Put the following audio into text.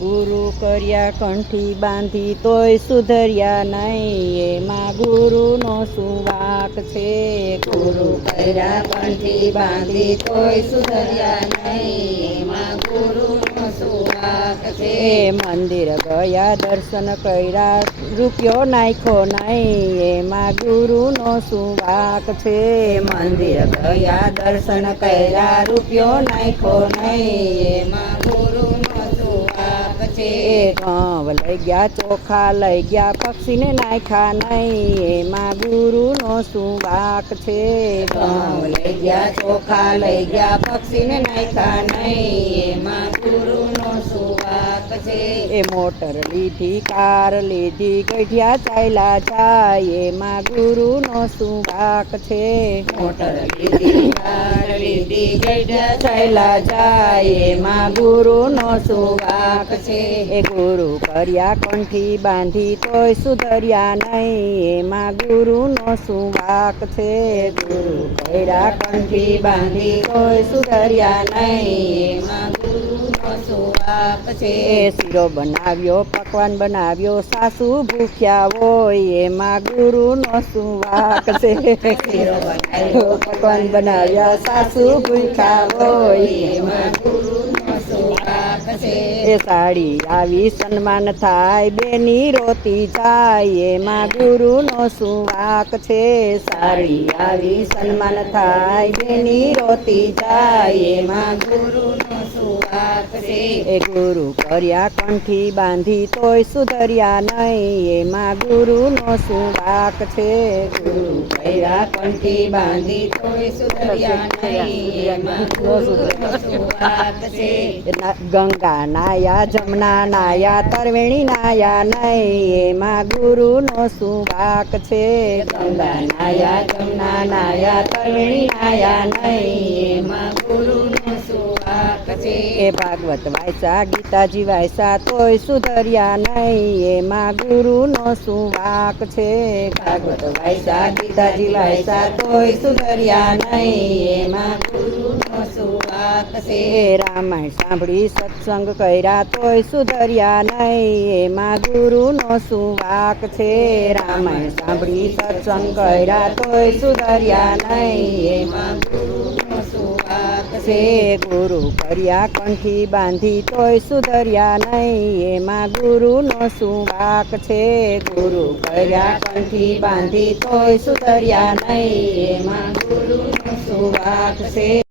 ગુરુ કર્યા કંઠી બાંધી તોય સુધર્યા નહીં, એમાં ગુરુનો શું વાંક છે? ગુરુ કર્યા કંઠી બાંધી તોય સુધર્યા નહીં, એમાં ગુરુનો શું વાંક છે? એ મંદિર ગયા દર્શન કર્યા રૂપિયો નાખ્યો નહીં, એમાં ગુરુનો શું વાંક છે? મંદિર ગયા દર્શન કર્યા રૂપિયો નાખ્યો નહીં, એમાં ગુરુનો શું વાંક છે? એ ઘઉં લઈ ગયા ચોખા લઈ ગયા પક્ષીને નાખ્યા નહીં, એમાં ગુરુનો શું વાંક છે? ઘઉં લઈ ગયા ચોખા લઈ ગયા પક્ષીને નાખ્યા નહીં, એમાં ગુરુનો શું વાંક છે? એ મોટર લીધી કાર લીધી ગઢિયા ચાલ્યા જાય, એમાં ગુરુનો શું વાંક છે? મોટર લીધી કાર લીધી ગઢિયા ચાલ્યા જાય, એમાં ગુરુનો શું વાંક છે? એ ગુરુ કર્યા કંઠી બાંધી તોય સુધર્યા નહીં, એમાં ગુરુનો શું વાંક છે? ગુરુ કર્યા કંઠી બાંધી તોય સુધર્યા નહીં, એમાં ગુરુનો શું વાંક છે? એ શીરો બનાવ્યો પકવાન બનાવ્યો સાસુ ભૂખ્યા હોય, એમાં ગુરુનો શું વાંક છે? શીરો બનાવ્યો પકવાન બનાવ્યા સાસુ ભૂખ્યા હોય, એમાં ગુરુનો શું વાંક છે? એ સાડી આવી સન્માન થાય બેની રોતી જાય, એમાં ગુરુનો શું વાંક છે? સાડી આવી સન્માન થાય બેની રોતી જાય, એમાં ગુરુનો શું વાંક છે? એ ગુરુ કર્યા કંઠી બાંધી તોય સુધર્યા નહીં, એમાં ગુરુનો શું વાંક છે? ગુરુ કર્યા કંઠી બાંધી તોય સુધર્યા નહીં, એમાં ગુરુનો શું વાંક છે? ગંગા નાયા જમના નાયા તરવેણી નાયા નહીં, એમાં ગુરુનો શું વાંક છે? ગંગા નાયા જમના નાયા તરવેણી નાયા નહીં, એમાં ગુરુનો શું વાંક છે? એ ભાગવત વાંચ્યા ગીતાજી વાંચ્યા તોય સુધર્યા નહીં, એમાં ગુરુનો શું વાંક છે? ભાગવત વાંચ્યા ગીતાજી વાંચ્યા તોય સુધર્યા નહીં, એમાં ગુરુનો શું વાંક છે? એ રામાયણ સાંભળી સત્સંગ કર્યા તોય સુધર્યા નહીં, એમાં ગુરુનો શું વાંક છે? રામાયણ સાંભળી સત્સંગ કર્યા તોય સુધર્યા નહીં, એમાં ગુરુનો શું વાંક છે? ગુરુ કર્યા કંઠી બાંધી તોય સુધર્યા નહીં, એમાં ગુરુનો શું વાંક છે? ગુરુ કર્યા કંઠી બાંધી તોય સુધર્યા નહીં, એમાં ગુરુનો શું વાંક છે?